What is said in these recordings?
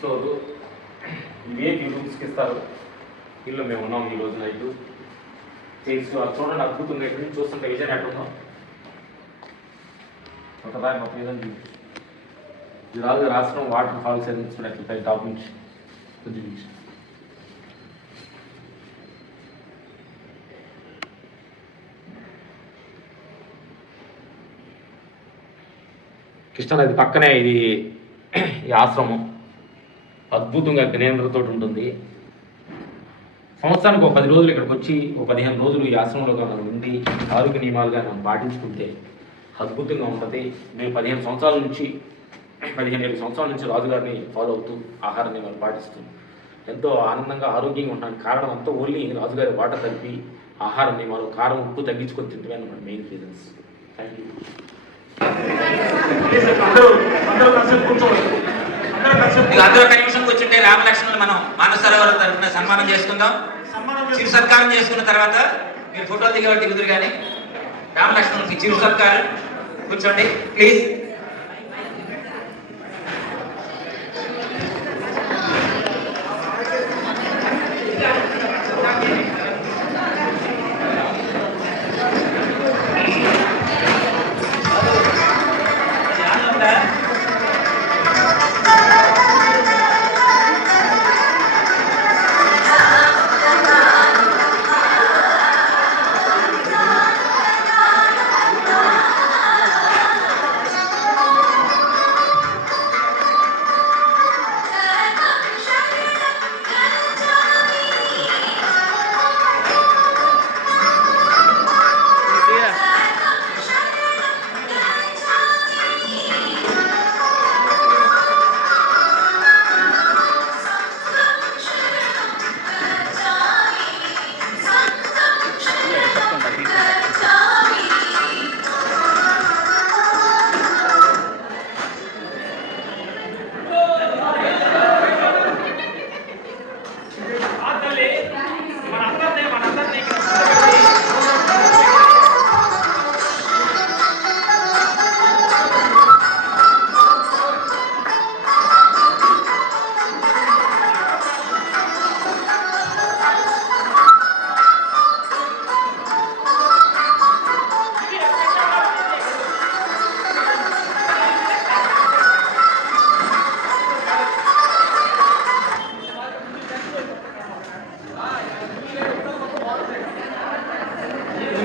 Store ఇవేమి రూమ్స్కి ఇస్తారు. ఇల్లు మేము ఉన్నాం ఈరోజు నైట్ చేసి చూడండి అద్భుతంగా ఇక్కడ నుంచి చూస్తుంటే విజయ్ ఎట్లా ఉందాం ఒకదారి మొత్తం ఏదైనా ఇది రాష్ట్రం వాటర్ ఫాల్స్ ఎట్లా టాప్ నుంచి కొద్ది నుంచి కృష్ణానది పక్కనే ఇది ఈ ఆశ్రమం అద్భుతంగా జ్ఞానంతో ఉంటుంది. సంవత్సరానికి ఒక 10 రోజులు ఇక్కడికి వచ్చి ఒక 15 రోజులు ఈ ఆశ్రమంలో మనం ఉండి ఆరోగ్య నియమాలుగా మనం పాటించుకుంటే అద్భుతంగా ఉంటుంది. మేము 15 సంవత్సరాల నుంచి 15 సంవత్సరాల నుంచి రాజుగారిని ఫాలో అవుతూ ఆహార నియమాలు పాటిస్తూ ఎంతో ఆనందంగా ఆరోగ్యంగా ఉండడానికి కారణం అంతా ఓన్లీ రాజుగారి వాటర్ కలిపి ఆహార నియమాలు కారం ఉప్పు తగ్గించుకొని తింటమే అన్నమాట మెయిన్ రీజన్స్. Thank you. అందరూ కనీసం కూర్చుంటే రామలక్ష్మణులు మనం మానసరోవరం తరఫున సన్మానం చేసుకుందాం. చిరు సత్కారం చేసుకున్న తర్వాత మీరు ఫోటోలు దిగబట్టి కుదురు కానీ రామలక్ష్మణులకి చిరు సత్కారం. కూర్చోండి ప్లీజ్.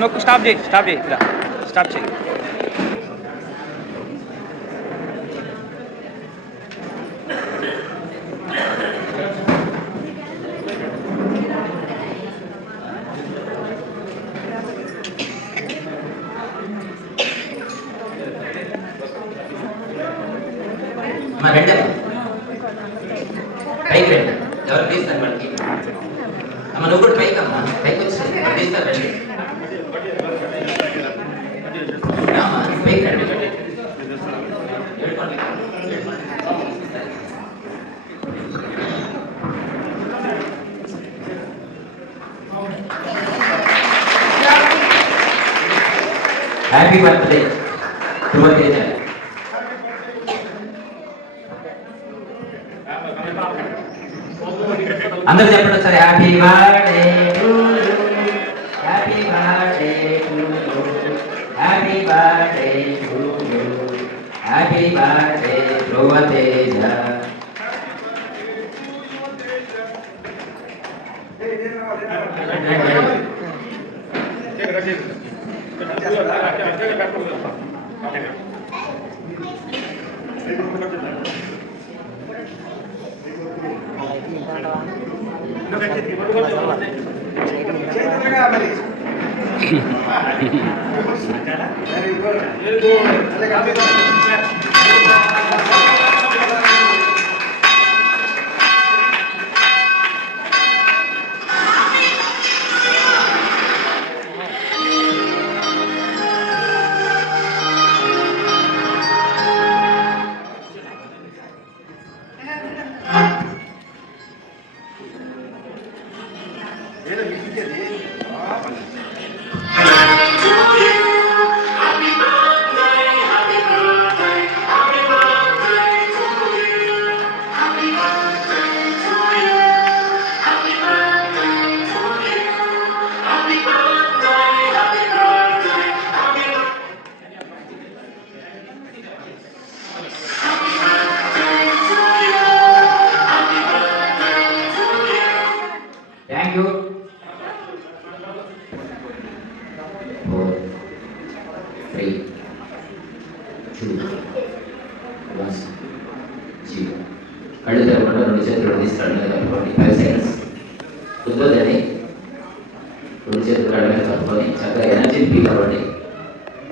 నొక్కు స్టాప్ చేయి ఇలా స్టాప్ చేయి. రెండే పైకి రండి. ఎవరు తీస్తారు మనకి అమ్మ నువ్వు కూడా పైకి అమ్మా పైకి వచ్చి తీస్తారు రండి. Happy birthday Dhruvateja. అందరూ చెప్పండి ఒకసారి happy birthday to you, happy birthday to you, happy birthday to you, happy birthday Dhruvateja. కళ్ళు తెరవకుండా రెండు చేతులు విధిస్తాడు కలుపుకోండి 5 సెకండ్స్. కుదరదని రెండు చేతులు కళ్ళ మీద కలుపుకొని చక్కగా ఎనర్జీని ఫీల్ అవ్వండి.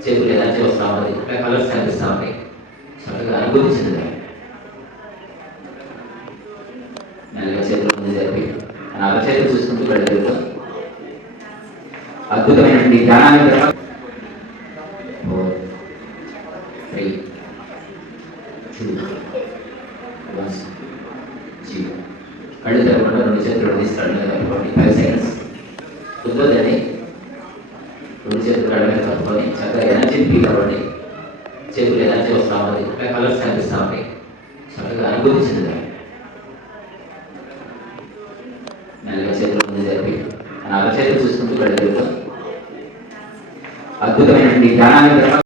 చేతులు ఎనర్జీ వస్తూ ఉంది, అట్లా కలర్స్ కనిపిస్తూ ఉంటాయి. చక్కగా అనుభూతి చెందుతాయి. మెల్లగా చేతులు ముందు జరిపి మన అరచేతులు చూసుకుంటూ కళ్ళు తెరుద్దాం. అద్భుతమైనటువంటి ధ్యానాన్ని 4, 3, 2, 1, 0. కళ్ళు తెరవకుండా రెండు చేతులు విధిస్తాడు కలుపుకోండి 5 సెకండ్స్. కుదరదని రెండు చేతులు కళ్ళ మీద కలుపుకొని చక్కగా ఎనర్జీని ఫీల్ అవ్వండి. చేతులు ఎనర్జీ వస్తూ ఉంది, అట్లా కలర్స్ కనిపిస్తూ ఉంటాయి. చక్కగా అనుభూతి చెందుతాయి. మెల్లగా చేతులు ముందు జరిపి మన అరచేతులు చూసుకుంటూ కళ్ళు తెరుద్దాం. అద్భుతమైనటువంటి ధ్యానాన్ని